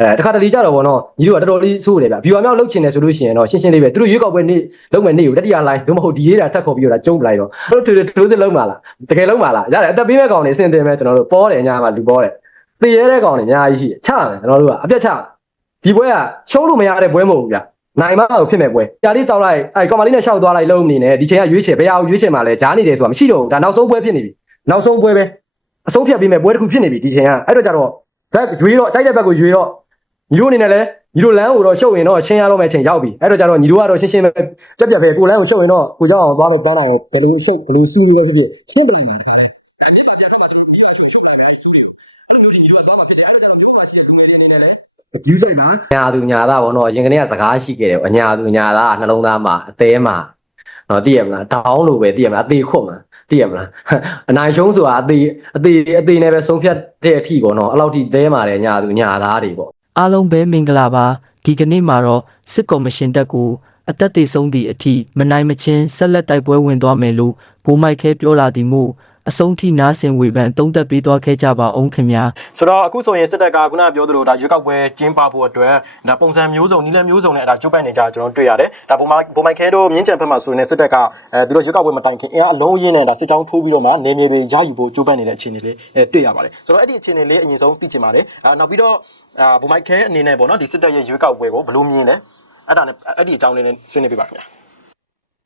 အဲတခါတလေကြတော့ဗောနော်ညီတို့ကတော်တော်လေးစိုးတယ်ဗျဘီဝါမြောက်လုတ်ချင်တယ်ဆိုလို့ရှိရင်တော့ရှင်းရှင်းလေးပဲသူတို့ရွေးကောက်ပွဲနေ့လုံးမယ်နေ့ကိုတတိယလိုင်းတို့မဟုတ်ဒီရေးတာထပ်ခေါ်ပြီးတော့ဒါကျုံပလိုက်တော့တို့ထိုးထိုးစစ်လုံးပါလားတကယ်လုံးပါလားရတယ်အသက်ပေးမဲ့ကောင်တွေအစင်တင်မဲ့ကျွန်တော်တို့ပေါ်တယ်ညာမှာလူပေါ်တယ်တည်ရဲတဲ့ကောင်တွေအများကြီးရှိတယ်ချတယ်ကျွန်တော်တို့ကအပြတ်ချဒီပွဲကရှုံးလို့မရတဲ့ပွဲမဟုတ်ဘူးဗျနိုင်မလို့ဖြစ်မဲ့ပွဲ။ကြာလေးတောက်လိုက်အဲကောင်မလေးနဲ့ရှောက်သွားလိုက်လုံးအနေနဲ့ဒီချိန်ကရွေးချယ်ဘယ်အောင်ရွေးချယ်မှလဲဂျားနေတယ်ဆိုတာမရှိတော့ဘူးဒါနောက်ဆုံးပွဲဖြစ်နေပြီ။နောက်ဆုံးပွဲပဲအဆုံးဖြတ်ပြီးမဲ့ပွဲတစ်ခုဖြစ်နေပြီဒီချိန်ကအဲ့တော့ကြတော့ဓာတ်ရွေးတော့ကြိုက်တဲ့ဘက်ကိုရွေးတော့ ညီတို့အနေနဲ့လည်းညီတို့လမ်းကိုတော့ရှုပ်ရင်တော့ရှင်းရတော့မယ့်အချိန်ရောက်ပြီအဲ့တော့ကြတော့ညီတို့ကတော့ရှင်းရှင်းပဲပြက်ပြက်ပဲကိုလမ်းကိုရှုပ်ရင်တော့ကိုကြောက်အောင်သွားလို့ပေါင်းအောင်ဘယ်လိုရှုပ်ဘယ်လိုစီးလို့ဖြစ်ဖြစ်ရှင်းပြလိုက်မယ်အကျူးဆိုင်မှာညာသူညာသားဘောနော်အရင်ကတည်းကစကားရှိခဲ့တယ်အညာသူညာသားနှလုံးသားမှာအသေးမှာနော်သိရမလားတောင်းလို့ပဲသိရမလားအသေးခွတ်မှာသိရမလားအနိုင်ရှုံးဆိုတာအသေးအသေးအသေးနဲ့ပဲဆုံးဖြတ်တဲ့အထိပေါ့နော်အဲ့လောက်ထိသဲမာတယ်ညာသူညာသားတွေပေါ့ အားလုံးပဲမင်္ဂလာပါဒီကနေ့မှာတော့စစ်ကော်မရှင်တက်ကိုအသက်သေဆုံးသည့်အထိမနိုင်မချင်းဆက်လက်တိုက်ပွဲဝင်သွားမယ်လို့ဘိုးမိုက်ခဲပြောလာသည်မို့အဆုံးထိနားဆင်ဝေဖန်တုံးသက်ပေးသွားခဲ့ကြပါအောင်ခင်ဗျာဆိုတော့အခုဆိုရင်စစ်တပ်ကခုနကပြောသလိုဒါရွေးကောက်ပွဲကျင်းပဖို့အတွက်ဒါပုံစံမျိုးစုံနီးလန်းမျိုးစုံနဲ့အဲဒါကျုပ်ပတ်နေကြကျွန်တော်တွေ့ရတယ်ဒါပုံမှန်ပုံမှန်ခဲတို့မြင်းကြံဘက်မှာဆိုရင်စစ်တပ်ကအဲသူတို့ရွေးကောက်ပွဲမတိုင်ခင်အင်အားအလုံးအရင်းနဲ့ဒါစစ်ကြောင်းထိုးပြီးတော့မှနေမြေတွေရယူဖို့ကျုပ်ပတ်နေတဲ့အခြေအနေလေးအဲတွေ့ရပါတယ်ဆိုတော့အဲ့ဒီအခြေအနေလေးအရင်ဆုံးသိချင်ပါတယ်အာနောက်ပြီးတော့အာပုံမှန်ခဲအနေနဲ့ပေါ့နော်ဒီစစ်တပ်ရဲ့ရွေးကောက်ပွဲကိုဘယ်လိုမြင်လဲအဲ့ဒါနဲ့အဲ့ဒီအကြောင်းလေးနဲ့ဆွေးနွေးပြပါခင်ဗျာ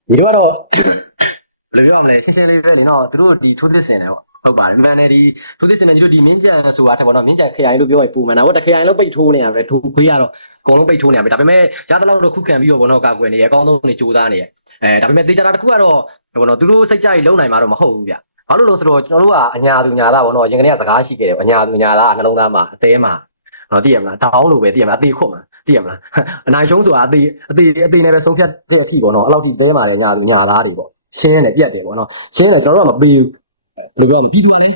ဒီတော့ကတော့ ဘယ်လိုပြောရမလဲရှင်းရှင်းလေးပဲလေနော်သူတို့ဒီထိုးသစ်စင်တယ်ပေါ့ဟုတ်ပါတယ်မှန်တယ်ဒီထိုးသစ်စင်တယ်ဒီတို့ဒီမင်းကြံဆိုတာတဲ့ပေါ့နော်မင်းကြံခရိုင်လို့ပြောရင်ပုံမှန်တာဟုတ်တယ်ခရိုင်လို့ပိတ်ထိုးနေရပဲထိုးခွေးရတော့အကုန်လုံးပိတ်ထိုးနေရပဲဒါပေမဲ့ရသလောက်တော့ခုခံပြီးတော့ဘောနော်ကာကွယ်နေရအကောင်းဆုံးနေကြိုးစားနေရအဲဒါပေမဲ့တေချာတာတစ်ခုကတော့ဘောနော်သူတို့စိတ်ကြိုက်လုံနိုင်မှာတော့မဟုတ်ဘူးဗျဘာလို့လဲဆိုတော့ကျွန်တော်တို့ကအညာသူညာသားဘောနော်ရင်ကနေကစကားရှိခဲ့တယ်အညာသူညာသားနှလုံးသားမှာအသေးမှာနော်သိရမလားတောင်းလို့ပဲသိရမလားအသေးခွတ်မှာသိရမလားအနိုင်ရှုံးဆိုတာအသေးအသေးအသေးနဲ့ပဲဆုံးဖြတ်တဲ့အထိပေါ့နော်အဲ့လောက်ထိသေးမှာလေညာသူညာသားတွေပေါ့ ရှင်းတယ်ပြက်တယ်ပေါ့နော်ရှင်းတယ်ကျွန်တော်တို့ကမပေးဘူးဘယ်လိုပြောမလဲပြီးသွားလဲ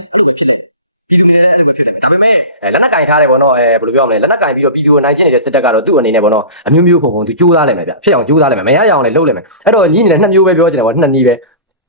ပြီးသွားလဲအဲ့လိုပဲဖြစ်တယ်ဒါပေမဲ့အဲလက်နက်ကင်ထားတယ်ပေါ့နော်အဲဘယ်လိုပြောမလဲလက်နက်ကင်ပြီးတော့ပြည်သူကိုနိုင်ကျင့်နေတဲ့စစ်တပ်ကတော့သူ့အနေနဲ့ပေါ့နော်အမျိုးမျိုးခုံခုံသူကြိုးစားလိုက်မယ်ဗျဖြစ်အောင်ကြိုးစားလိုက်မယ်မရရအောင်လည်းလုပ်လိုက်မယ်အဲ့တော့ညီနေတယ်နှစ်မျိုးပဲပြောချင်တယ်ပေါ့နှစ်နည်းပဲ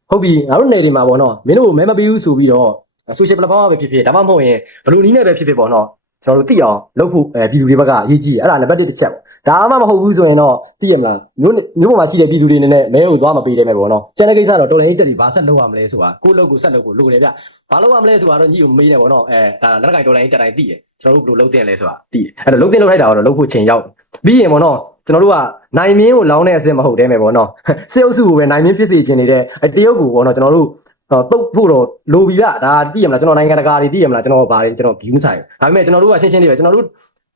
ဟုတ်ပြီငါတို့နယ်တွေမှာပေါ့နော်မင်းတို့မဲမပေးဘူးဆိုပြီးတော့ social platform ပဲဖြစ်ဖြစ်ဒါမှမဟုတ်ရင်ဘယ်လိုနည်းနဲ့ပဲဖြစ်ဖြစ်ပေါ့နော်ကျွန်တော်တို့သိအောင်လုပ်ဖို့အဲပြည်သူတွေဘက်ကအရေးကြီးတယ်အဲ့ဒါနံပါတ်1တစ်ချက်ပေါ့ ဒါမှမဟုတ်ဘူးဆိုရင်တော့သိရမလားမျိုးမျိုးပေါ်မှာရှိတဲ့ပြည်သူတွေအနေနဲ့မဲကိုသွားမပေးတယ်မဲ့ပေါ့နော်ကျန်တဲ့ကိစ္စတော့တော်လည်းတက်ပြီးဘာဆက်လုပ်ရမလဲဆိုတာကိုယ့်လုပ်ကိုဆက်လုပ်ကိုလိုတယ်ဗျဘာလုပ်ရမလဲဆိုတာတော့ညီကိုမေးနေပေါ့နော်အဲဒါလက်ကင်တော်လည်းတက်တိုင်းသိတယ်ကျွန်တော်တို့ဘယ်လိုလုပ်တင်လဲဆိုတာသိတယ်အဲ့တော့လုပ်တင်လုပ်ထိုက်တာတော့လုပ်ဖို့ချိန်ရောက်ပြီးရင်ပေါ့နော်ကျွန်တော်တို့ကနိုင်မင်းကိုလောင်းတဲ့အစစ်မဟုတ်တဲမဲ့ပေါ့နော်စစ်အုပ်စုကိုပဲနိုင်မင်းဖြစ်စေချင်နေတဲ့တရုတ်ကိုပေါ့နော်ကျွန်တော်တို့တော့တုတ်ဖို့တော့လိုပြီဗျဒါသိရမလားကျွန်တော်နိုင်ငံတကာတွေသိရမလားကျွန်တော်ဗာတယ်ကျွန်တော် view ဆိုင်ဒါပေမဲ့ကျွန်တော်တို့ကရှင်းရှင်းလေးပဲကျွန်တော်တို့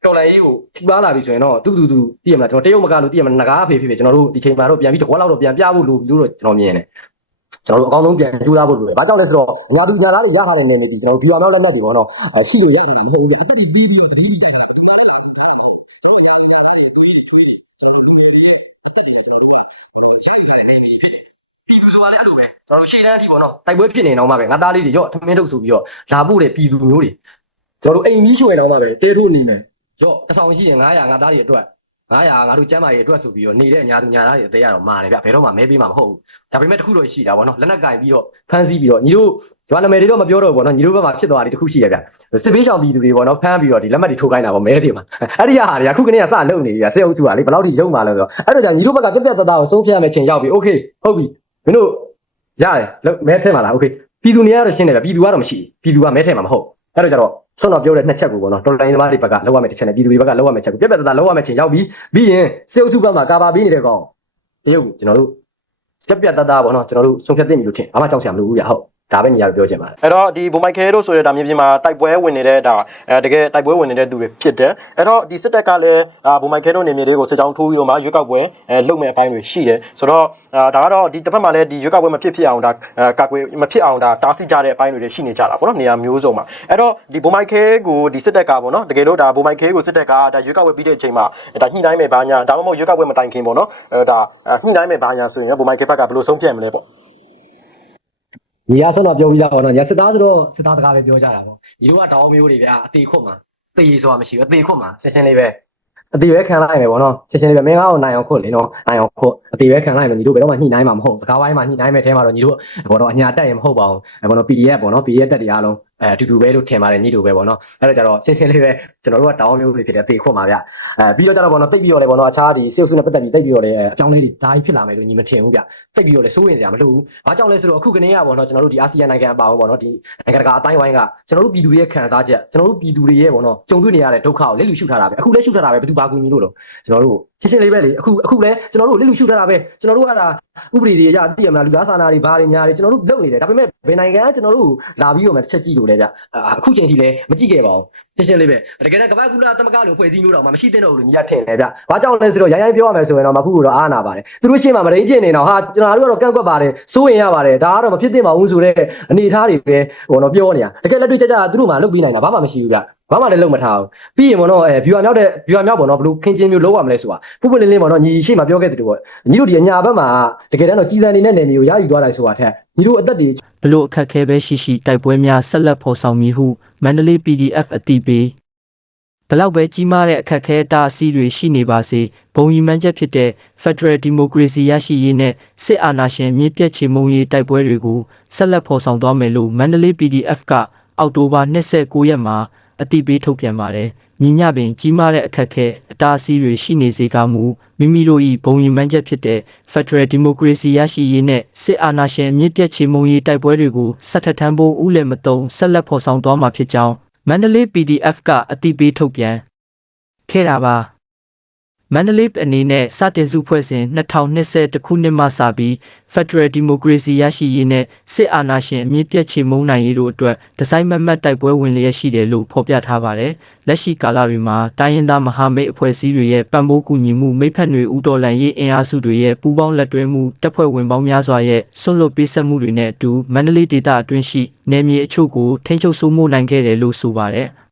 တော်လိုင်းရေးကိုထိပါလာပြီဆိုရင်တော့တူတူတူသိရမလားကျွန်တော်တရုတ်မကလို့သိရမလားငကားဖေးဖေးဖေးကျွန်တော်တို့ဒီချိန်မှာတော့ပြန်ပြီးတကွက်လောက်တော့ပြန်ပြဖို့လိုပြီလို့တော့ကျွန်တော်မြင်တယ်ကျွန်တော်တို့အကောင်းဆုံးပြန်ကြိုးစားဖို့လိုတယ်။ဘာကြောင့်လဲဆိုတော့ညာသူညာသားတွေရထားတဲ့နေနေဒီကျွန်တော် view အောင်လက်နက်တွေပေါ့နော်။ရှိလို့ရတယ်မဟုတ်ဘူး။အခုဒီပြီးပြီးတော့တတိယတိုက်မှာကျွန်တော်တို့ကတွေးတွေတွေးတွေကျွန်တော်တို့လူတွေရဲ့အသက်တွေလည်းကျွန်တော်တို့ကချိုက်နေတဲ့နေပြီဖြစ်တယ်။ပြည်သူဆိုတာလည်းအဲ့လိုပဲကျွန်တော်တို့ရှေ့တန်းအထိပေါ့နော်တိုက်ပွဲဖြစ်နေတော့မှပဲငါသားလေးတွေရော့ထမင်းထုတ်ဆိုပြီးတော့လာဖို့တဲ့ပြည်သူမျိုးတွေကျွန်တော်တို့အိမ်ကြီးရွှေတော့မှပဲတဲထိုးနေမယ် ရော့တစ်ဆောင်ရှိရင်900ငါသားတွေအတွက်900ငါတို့ကျမ်းမာရေးအတွက်ဆိုပြီးတော့နေတဲ့ညာသူညာသားတွေအသေးရတော့မာတယ်ဗျဘယ်တော့မှမဲပေးမှာမဟုတ်ဘူးဒါပေမဲ့တခုတော့ရှိတာပေါ့နော်လက်နက်ကင်ပြီးတော့ဖမ်းဆီးပြီးတော့ညီတို့ရွာနာမည်တွေတော့မပြောတော့ဘူးပေါ့နော်ညီတို့ဘက်မှာဖြစ်သွားတာဒီတခုရှိရဗျစစ်ပေးရှောင်ပြည်သူတွေပေါ့နော်ဖမ်းပြီးတော့ဒီလက်မှတ်တွေထိုးခိုင်းတာပေါ့မဲတွေမှာအဲ့ဒီဟာတွေကအခုကနေကစလုံနေပြီဗျစစ်အုပ်စုကလေဘယ်လောက်ထိရုံမာလဲဆိုတော့အဲ့တော့じゃညီတို့ဘက်ကပြက်ပြက်သားသားကိုဆုံးဖြတ်ရမယ့်ချိန်ရောက်ပြီโอเคဟုတ်ပြီမင်းတို့ရတယ်မဲထဲမှာလားโอเคပြည်သူနေရတော့ရှင်းတယ်ဗျပြည်သူကတော့မရှိဘူးပြည်သူကမဲထဲမှာမဟုတ်အဲ့တော့ကြတော့ ဆွမ်းတော်ပြောတဲ့နှစ်ချက်ကိုပေါ့နော်တော်လိုင်းသမားတွေဘက်ကလောက်ရမယ့်တစ်ချက်နဲ့ပြည်သူတွေဘက်ကလောက်ရမယ့်ချက်ကိုပြက်ပြက်သားသားလောက်ရမယ့်ချိန်ရောက်ပြီပြီးရင်စစ်အုပ်စုဘက်မှာကာပါပေးနေတဲ့ကောင်တရုတ်ကိုကျွန်တော်တို့ပြက်ပြက်သားသားပေါ့နော်ကျွန်တော်တို့ဆုံးဖြတ်သိပြီလို့ထင်ဘာမှကြောက်စရာမလိုဘူးဗျဟုတ် ဒါပဲညီရပြောချင်ပါတယ်အဲ့တော့ဒီဘုံမိုက်ခဲတို့ဆိုတဲ့ဒါမြေပြင်မှာတိုက်ပွဲဝင်နေတဲ့ဒါအဲတကယ်တိုက်ပွဲဝင်နေတဲ့သူတွေဖြစ်တယ်အဲ့တော့ဒီစစ်တပ်ကလည်းအာဘုံမိုက်ခဲတို့နေမြေတွေကိုစစ်ကြောင်းထိုးပြီးတော့မှရွေးကောက်ပွဲအဲလုပ်မဲ့အပိုင်းတွေရှိတယ်ဆိုတော့အာဒါကတော့ဒီတစ်ဖက်မှာလည်းဒီရွေးကောက်ပွဲမဖြစ်ဖြစ်အောင်ဒါအဲကာကွယ်မဖြစ်အောင်ဒါတားဆီးကြတဲ့အပိုင်းတွေရှိနေကြတာပေါ့နော်နေရာမျိုးစုံမှာအဲ့တော့ဒီဘုံမိုက်ခဲကိုဒီစစ်တပ်ကပေါ့နော်တကယ်လို့ဒါဘုံမိုက်ခဲကိုစစ်တပ်ကဒါရွေးကောက်ပွဲပြီးတဲ့အချိန်မှာဒါညှိနှိုင်းမဲ့ဘာညာဒါမှမဟုတ်ရွေးကောက်ပွဲမတိုင်ခင်ပေါ့နော်အဲဒါညှိနှိုင်းမဲ့ဘာညာဆိုရင်ဘုံမိုက်ခဲဘက်ကဘယ်လိုဆုံးဖြတ်မလဲပေါ့ ညီရဆုံးတော့ပြောပြီးသားပေါ့နော်ညာစစ်သားဆိုတော့စစ်သားစကားပဲပြောကြတာပေါ့ညီတို့ကတောင်းမျိုးတွေဗျာအသေးခွတ်မှာသေဆိုတာမရှိဘူးအသေးခွတ်မှာရှင်းရှင်းလေးပဲအသေးပဲခံလိုက်မယ်ပေါ့နော်ရှင်းရှင်းလေးပဲမင်းကားကိုနိုင်အောင်ခွတ်လေနော်နိုင်အောင်ခွတ်အသေးပဲခံလိုက်မယ်ညီတို့ဘယ်တော့မှညှိနှိုင်းမှာမဟုတ်စကားဝိုင်းမှာညှိနှိုင်းမဲ့အဲမှာတော့ညီတို့ဘောတော့အညာတက်ရင်မဟုတ်ပါဘူးအဲဘောတော့ PDF ပေါ့နော် PDF တက်တွေအားလုံး အဲအတူတူပဲလို့ထင်ပါတယ်ညီတို့ပဲပေါ့နော်အဲ့တော့ကျတော့ရှင်းရှင်းလေးပဲကျွန်တော်တို့ကတောင်းမျိုးလေးဖြစ်တယ်အသေးခွတ်မှာဗျအဲပြီးတော့ကျတော့ဘောနော်တိတ်ပြီးတော့လေဘောနော်အခြားဒီစေုပ်စုနဲ့ပတ်သက်ပြီးတိတ်ပြီးတော့လေအကြောင်းလေးတွေဒါကြီးဖြစ်လာမယ်လို့ညီမထင်ဘူးဗျတိတ်ပြီးတော့လေစိုးရင်စရာမလိုဘူးဘာကြောင့်လဲဆိုတော့အခုကနေကဘောနော်ကျွန်တော်တို့ဒီအာဆီယံနိုင်ငံအပါအဝင်ပေါ့နော်ဒီနိုင်ငံတကာအတိုင်းဝိုင်းကကျွန်တော်တို့ပြည်သူတွေရဲ့ခံစားချက်ကျွန်တော်တို့ပြည်သူတွေရဲ့ပေါ့နော်ကြုံတွေ့နေရတဲ့ဒုက္ခကိုလက်လူရှုထားတာပဲအခုလက်ရှုထားတာပဲဘယ်သူဘာကူညီလို့လို့ကျွန်တော်တို့ ရှင်းရှင်းလေးပဲလေအခုအခုလဲကျွန်တော်တို့လက်လူရှုထားတာပဲကျွန်တော်တို့ကဒါဥပဒေတွေရတည်ရမလားလူသားစာနာတွေဘာတွေညာတွေကျွန်တော်တို့လုပ်နေတယ်ဒါပေမဲ့ဘယ်နိုင်ငံကကျွန်တော်တို့လာပြီးတော့မှတစ်ချက်ကြည့်လို့လဲဗျအခုချိန်ထိလဲမကြည့်ခဲ့ပါဘူးရှင်းရှင်းလေးပဲတကယ်တော့ကမ္ဘာကုလသမဂ္ဂလိုဖွဲ့စည်းမျိုးတော့မှမရှိသင့်တော့ဘူးလို့ညီကထင်တယ်ဗျဘာကြောင့်လဲဆိုတော့ရိုင်းရိုင်းပြောရမယ်ဆိုရင်တော့မခုကတော့အားနာပါတယ်သူတို့ရှင်းမှာမရင်းကျင်နေတော့ဟာကျွန်တော်တို့ကတော့ကန့်ကွက်ပါတယ်စိုးရင်ရပါတယ်ဒါကတော့မဖြစ်သင့်ပါဘူးဆိုတဲ့အနေအထားတွေပဲဟိုတော့ပြောနေတာတကယ်လက်တွေ့ကြကြသူတို့မှလုပ်ပြီးနိုင်တာဘာမှမရှိဘူးဗျ ဘာမှလည်းလုပ်မထားဘူးပြီးရင်ပေါ့နော်အဲ viewer မြောက်တဲ့ viewer မြောက်ပေါ့နော်ဘလို့ခင်းချင်းမျိုးလုပ်ရမလဲဆိုတာပုပ်ပုလင်းလင်းပေါ့နော်ညီရှိမှပြောခဲ့တဲ့တူပေါ့ညီတို့ဒီအညာဘက်မှာတကယ်တမ်းတော့ကြီးစံနေတဲ့နယ်မြေကိုရယူသွားလိုက်ဆိုတာထက်ညီတို့အသက်တွေဘလို့အခက်ခဲပဲရှိရှိတိုက်ပွဲများဆက်လက်ဖော်ဆောင်မည်ဟုမန္တလေး PDF အတိပေးဘလောက်ပဲကြီးမားတဲ့အခက်ခဲအတားအဆီးတွေရှိနေပါစေဘုံရီမှန်းချက်ဖြစ်တဲ့ Federal Democracy ရရှိရေးနဲ့စစ်အာဏာရှင်မြင့်ပြတ်ချေမှုန်းရေးတိုက်ပွဲတွေကိုဆက်လက်ဖော်ဆောင်သွားမယ်လို့မန္တလေး PDF ကအောက်တိုဘာ29ရက်မှာ အတိပေးထုတ်ပြန်ပါတယ်။ညီမျှပင်ကြီးမားတဲ့အခက်ခဲအတားအဆီးတွေရှိနေစေကမူမိမိတို့၏ဘုံရီမှန်းချက်ဖြစ်တဲ့ Federal Democracy ရရှိရေးနဲ့စစ်အာဏာရှင်မြင့်ပြတ်ချေမှုန်းရေးတိုက်ပွဲတွေကိုဆက်ထပ်ထမ်းဖို့ဥလည်မတုံဆက်လက်ဖော်ဆောင်သွားမှာဖြစ်ကြောင်းမန္တလေး PDF ကအတိပေးထုတ်ပြန်ခဲ့တာပါ မန္တလေးအနေနဲ့စတင်စုဖွဲ့စဉ်2020ခုနှစ်မှစပြီး Federal Democracy ရရှိရေးနဲ့စစ်အာဏာရှင်အမြင့်ပြတ်ချေမှုန်းနိုင်ရေးတို့အတွက်ဒီဇိုင်းမတ်မတ်တိုက်ပွဲဝင်လျက်ရှိတယ်လို့ဖော်ပြထားပါတယ်။လက်ရှိကာလတွေမှာတိုင်းရင်းသားမဟာမိတ်အဖွဲ့အစည်းတွေရဲ့ပံ့ပိုးကူညီမှုမိဖက်တွေဥတော်လန်ရေးအင်အားစုတွေရဲ့ပူးပေါင်းလက်တွဲမှုတပ်ဖွဲ့ဝင်ပေါင်းများစွာရဲ့ဆွန့်လွတ်ပေးဆက်မှုတွေနဲ့အတူမန္တလေးဒေသအတွင်းရှိနယ်မြေအချို့ကိုထိန်းချုပ်စိုးမိုးနိုင်ခဲ့တယ်လို့ဆိုပါတယ်။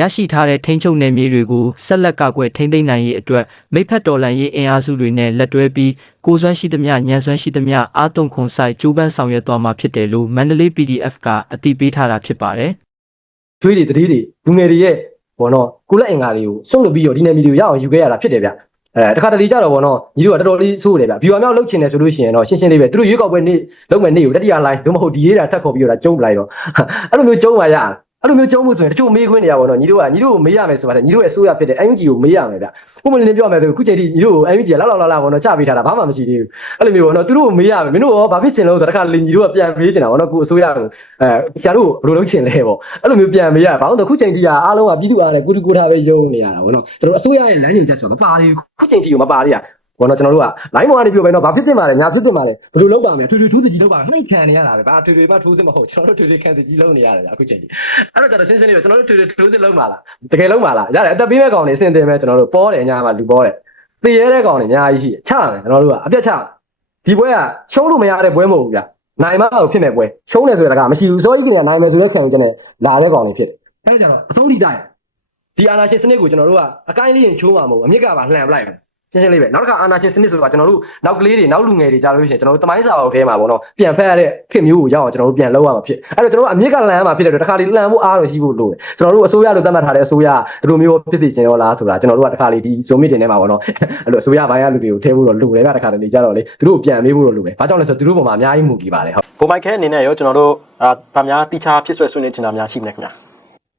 ရရှိထားတဲ့ထိန်းချုပ်နယ်မြေတွေကိုဆက်လက်ကောက်ွယ်ထိန်းသိမ်းနိုင်ရေးအတွက်မိဖက်တော်လှန်ရေးအင်အားစုတွေနဲ့လက်တွဲပြီးကိုယ်စွမ်းရှိသမျှညံစွမ်းရှိသမျှအာတုံခွန်ဆိုင်ကျိုးပန်းဆောင်ရွက်သွားမှာဖြစ်တယ်လို့မန္တလေး PDF ကအတည်ပြုထားတာဖြစ်ပါတယ်ကျွေးတွေတတိတွေလူငယ်တွေရဲ့ဘောနော်ကိုလက်အင်္ဂါတွေကိုစွန့်လွတ်ပြီးတော့ဒီနယ်မြေတွေကိုရအောင်ယူခဲ့ရတာဖြစ်တယ်ဗျအဲတခါတလေကြတော့ဘောနော်ညီတို့ကတော်တော်လေးဆိုးတယ်ဗျဘီဝါမြောက်လှုပ်ချင်တယ်ဆိုလို့ရှိရင်တော့ရှင်းရှင်းလေးပဲသူတို့ရွေးကောက်ပွဲနေ့လုံးမယ်နေ့ကိုတတိယလိုင်းတို့မဟုတ်ဒီရေးတာထပ်ခေါ်ပြီးတော့ကျုံးပလိုက်တော့အဲ့လိုမျိုးကျုံးပါရ အဲ့လိုမျိုးကျုံးမှုဆိုရင်တချို့မေးခွန်းနေရပါတော့ညီတို့ကညီတို့ကိုမေးရမယ်ဆိုတော့ညီတို့ရဲ့အစိုးရဖြစ်တဲ့ UNG ကိုမေးရမယ်ဗျပုံမှန်လေးပြောမယ်ဆိုခုချိန်ထိညီတို့ကို UNG ကလောက်လောက်လောက်လောက်ဘောနော်ချပေးထားတာဘာမှမရှိသေးဘူးအဲ့လိုမျိုးဘောနော်သူတို့ကိုမေးရမယ်မင်းတို့ရောဘာဖြစ်ချင်လို့ဆိုတော့တခါလေညီတို့ကပြန်မေးချင်တာဘောနော်ကိုအစိုးရကိုအဲဆရာတို့ဘယ်လိုလုပ်ချင်လဲပေါ့အဲ့လိုမျိုးပြန်မေးရဘာလို့လဲခုချိန်ထိကအားလုံးကပြည်သူအားလည်းကိုတူကိုထားပဲယုံနေရတာဘောနော်ကျွန်တော်အစိုးရရဲ့လမ်းညွှန်ချက်ဆိုတော့မပါသေးဘူးခုချိန်ထိကိုမပါသေးရ ဘောနော်ကျွန်တော်တို့က line ပေါ်ကနေပြောပဲနော်ဘာဖြစ်တင်ပါလဲညာဖြစ်တင်ပါလဲဘယ်လိုလုပ်ပါမလဲထွေထွေထိုးစကြီးလုပ်ပါနှိမ့်ခံနေရတာပဲဘာထွေထွေမှထိုးစမဟုတ်ကျွန်တော်တို့ထွေထွေခံစကြီးလုပ်နေရတယ်အခုချိန်ထိအဲ့တော့ကျွန်တော်ရှင်းရှင်းလေးပဲကျွန်တော်တို့ထွေထွေထိုးစလုပ်ပါလားတကယ်လုပ်ပါလားရတယ်အသက်ပေးမဲ့ကောင်တွေအစင်တင်မဲ့ကျွန်တော်တို့ပေါ်တယ်ညာမှာလူပေါ်တယ်သေရဲတဲ့ကောင်တွေအများကြီးရှိချမယ်ကျွန်တော်တို့ကအပြတ်ချဒီပွဲကရှုံးလို့မရတဲ့ပွဲမဟုတ်ဘူးဗျနိုင်မလို့ဖြစ်မဲ့ပွဲရှုံးတယ်ဆိုတဲ့ကမရှိဘူးစောကြီးကနေနိုင်မယ်ဆိုတဲ့ခံယူချက်နဲ့လာတဲ့ကောင်တွေဖြစ်တယ်အဲ့ဒါကြတော့အဆုံးထိတိုက်ဒီအာနာရှင်စနစ်ကိုကျွန်တော်တို့ကအကိုင်းလေးရင်ချိုးမှာမဟုတ်အမြစ်ကပါလှန်ပလိုက်မယ် ရှင်းရှင်းလေးပဲနောက်တစ်ခါအာနာရှင်စနစ်ဆိုတာကျွန်တော်တို့နောက်ကလေးတွေနောက်လူငယ်တွေကြားလို့ရှိရင်ကျွန်တော်တို့တမိုင်းစာအုပ်ထဲမှာပေါ့နော်ပြန်ဖက်ရတဲ့ခေတ်မျိုးကိုရအောင်ကျွန်တော်တို့ပြန်လောက်ရမှာဖြစ်အဲ့တော့ကျွန်တော်တို့အမြစ်ကလန်ရမှာဖြစ်တဲ့အတွက်တစ်ခါလေးလန်ဖို့အားတော့ရှိဖို့လိုတယ်ကျွန်တော်တို့အစိုးရလို့သတ်မှတ်ထားတဲ့အစိုးရဒီလိုမျိုးဖြစ်သိချင်ရောလားဆိုတာကျွန်တော်တို့ကတစ်ခါလေးဒီ zoom meeting ထဲမှာပေါ့နော်အဲ့လိုအစိုးရဘိုင်းရလူတွေကိုထည့်ဖို့တော့လိုတယ်ဗျတစ်ခါတလေကြတော့လေသူတို့ပြန်မေးဖို့တော့လိုတယ်ဘာကြောင့်လဲဆိုတော့သူတို့ပုံမှာအများကြီးမူတည်ပါတယ်ဟုတ်ဘုံမိုက်ခဲအနေနဲ့ရောကျွန်တော်တို့အာဗာများတိချာဖြစ်ဆွဲဆွေးနွေးချင်တာများရှိမလဲခင်ဗျာ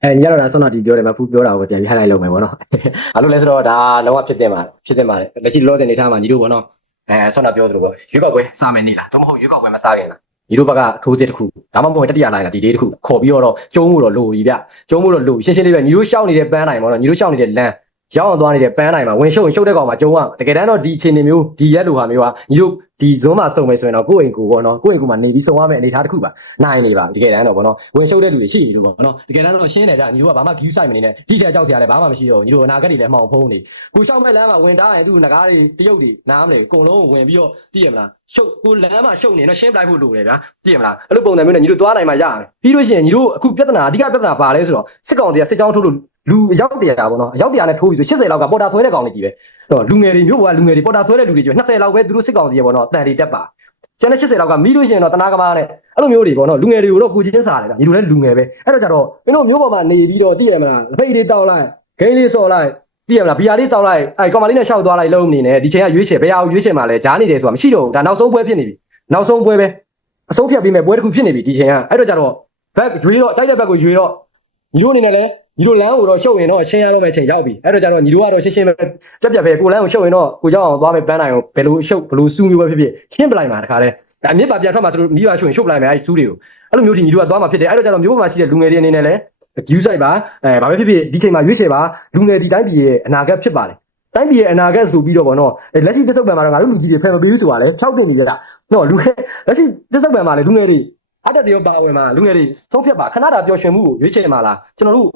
အဲညီကတော့ဒါဆွမ်းတော်ဒီပြောတယ်မဖူးပြောတာကိုပြန်ပြီး highlight လုပ်မယ်ပေါ့နော်။ဘာလို့လဲဆိုတော့ဒါလုံးဝဖြစ်တင်ပါတယ်ဖြစ်တင်ပါတယ်လက်ရှိလောတဲ့နေထားမှာညီတို့ပေါ့နော်အဲဆွမ်းတော်ပြောသလိုပေါ့ရွေးကောက်ပွဲစမယ်နေလားတော့မဟုတ်ရွေးကောက်ပွဲမစခင်လားညီတို့ဘက်ကထိုးစစ်တစ်ခုဒါမှမဟုတ်တတိယလိုင်းလားဒီဒေးတစ်ခုခေါ်ပြီးတော့ကျုံးမှုတော့လိုပြီဗျကျုံးမှုတော့လိုရှင်းရှင်းလေးပဲညီတို့ရှောက်နေတဲ့ပန်းနိုင်ပေါ့နော်ညီတို့ရှောက်နေတဲ့လမ်း ရောက်အောင်သွားနေတဲ့ပန်းနိုင်မှာဝင်ရှုပ်ရင်ရှုပ်တဲ့ကောင်မှာကျုံးရတကယ်တမ်းတော့ဒီအခြေအနေမျိုးဒီရက်လိုဟာမျိုးကညီတို့ဒီဇွန်းမှာစုံမယ်ဆိုရင်တော့ကိုယ့်အိမ်ကိုပေါ့နော်ကိုယ့်အိမ်ကိုမှနေပြီးစုံရမယ့်အနေအထားတစ်ခုပါနိုင်နေပါတကယ်တမ်းတော့ပေါ့နော်ဝင်ရှုပ်တဲ့လူတွေရှိနေလို့ပေါ့နော်တကယ်တမ်းတော့ရှင်းတယ်ဗျညီတို့ကဘာမှ view site မနေနဲ့ဒီထက်ကြောက်စရာလည်းဘာမှမရှိတော့ညီတို့အနာဂတ်တွေလည်းမှောင်ဖုံးနေကိုရှောက်မဲ့လမ်းမှာဝင်တားရင်သူ့ငကားတွေတရုတ်တွေနားမလဲအကုန်လုံးဝင်ပြီးတော့တည်ရမလားရှုပ်ကိုလမ်းမှာရှုပ်နေတော့ရှင်းပလိုက်ဖို့လိုတယ်ဗျာတည်ရမလားအဲ့လိုပုံစံမျိုးနဲ့ညီတို့သွားနိုင်မှရမယ်ပြီးလို့ရှိရင်ညီတို့အခုပြဿနာအဓိကပြဿနာပါလဲဆိုတော့စစ်ကောင်တွေကစစ်ကြောင်းထိုးလို့ လူအယောက်တရာပေါ့နော်အယောက်တရာနဲ့ထိုးပြီးဆို80လောက်ကပေါ်တာဆွဲတဲ့ကောင်တွေကြီးပဲတော့လူငယ်တွေမျိုးကလူငယ်တွေပေါ်တာဆွဲတဲ့လူတွေကြီးပဲ20လောက်ပဲသူတို့စစ်ကောင်စီရပေါ့နော်အတန်တွေတက်ပါကျန်တဲ့80လောက်ကမိလို့ရှိရင်တော့တနာကမားနဲ့အဲ့လိုမျိုးတွေပေါ့နော်လူငယ်တွေကိုတော့ကိုချင်းစားတယ်ဗျညီတို့လည်းလူငယ်ပဲအဲ့တော့ကြတော့မင်းတို့မျိုးပေါ်မှာနေပြီးတော့တည်ရမလားလက်ဖိတ်လေးတောက်လိုက်ဂိမ်းလေးစော်လိုက်သိရမလားဘီယာလေးတောက်လိုက်အဲကောင်မလေးနဲ့ရှောက်သွားလိုက်လုံးနေနဲ့ဒီချိန်ကရွေးချယ်ဘယ်ဟာကိုရွေးချယ်မှလဲဂျားနေတယ်ဆိုတာမရှိတော့ဘူးဒါနောက်ဆုံးပွဲဖြစ်နေပြီနောက်ဆုံးပွဲပဲအဆုံးဖြတ်ပြီးမဲ့ပွဲတစ်ခုဖြစ်နေပြီဒီချိန်ကအဲ့တော့ကြတော့ဘက်ရွေးတော့တိုက်တဲ့ဘက်ကိုရွေးတော့ညီတို့အနေနဲ့လည်း ညီတို့လမ်းကိုတော့ရှုပ်ရင်တော့ရှင်းရတော့မယ့်ချိန်ရောက်ပြီအဲ့တော့ကြတော့ညီတို့ကတော့ရှင်းရှင်းပဲပြက်ပြက်ပဲကိုလမ်းကိုရှုပ်ရင်တော့ကိုကြောက်အောင်သွားမယ်ပန်းနိုင်ကိုဘယ်လိုရှုပ်ဘယ်လိုစူးမျိုးပဲဖြစ်ဖြစ်ရှင်းပလိုက်မှာတခါတည်းဒါမြစ်ပါပြန်ထွက်မှာသူတို့မိဘရှုပ်ရင်ရှုပ်ပလိုက်မယ်အဲ့ဒီစူးတွေကိုအဲ့လိုမျိုးဒီညီတို့ကသွားမှာဖြစ်တယ်အဲ့တော့ကြတော့မျိုးပေါ်မှာရှိတဲ့လူငယ်တွေအနေနဲ့လည်း view site ပါအဲဘာပဲဖြစ်ဖြစ်ဒီချိန်မှာရွေးချယ်ပါလူငယ်ဒီတိုင်းပြည်ရဲ့အနာဂတ်ဖြစ်ပါတယ်တိုင်းပြည်ရဲ့အနာဂတ်ဆိုပြီးတော့ဗောနော်အဲလက်ရှိပစ္စုပန်မှာတော့ငါတို့လူကြီးတွေဖယ်မပေးဘူးဆိုတာလေဖြောက်တင်နေကြတာနော်လူငယ်လက်ရှိပစ္စုပန်မှာလေလူငယ်တွေအတက်တရောပါဝင်မှာလူငယ်တွေဆုံးဖြတ်ပါခဏတာပျော်ရွှင်မှုကိုရွေးချယ်မှာလားကျွန်တော်တို့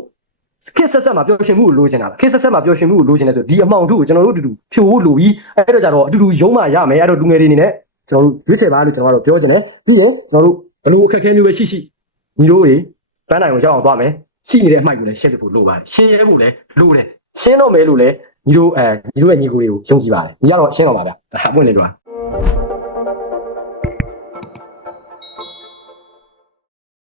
ခစ်ဆက်ဆက်မှာပျော်ရွှင်မှုကိုလိုချင်တာလားခစ်ဆက်ဆက်မှာပျော်ရွှင်မှုကိုလိုချင်တယ်ဆိုဒီအမောင်တို့ကိုကျွန်တော်တို့အတူတူဖြို့ဖို့လိုပြီးအဲ့တော့ကြတော့အတူတူရုံးမှရမယ်အဲ့တော့လူငယ်တွေအနေနဲ့ကျွန်တော်တို့ရွေးချယ်ပါလို့ကျွန်တော်တို့ပြောချင်တယ်ပြီးရင်ကျွန်တော်တို့ဘလို့အခက်အခဲမျိုးပဲရှိရှိညီတို့တွေပန်းနိုင်ကိုရောက်အောင်သွားမယ်ရှိနေတဲ့အမိုက်ကိုလည်းရှင်းပြဖို့လိုပါတယ်ရှင်းရဲဖို့လည်းလိုတယ်ရှင်းတော့မယ်လို့လည်းညီတို့အဲညီတို့ရဲ့ညီကိုတွေကိုယုံကြည်ပါတယ်ညီကတော့ရှင်းတော့ပါဗျအပွင့်လေးကွာ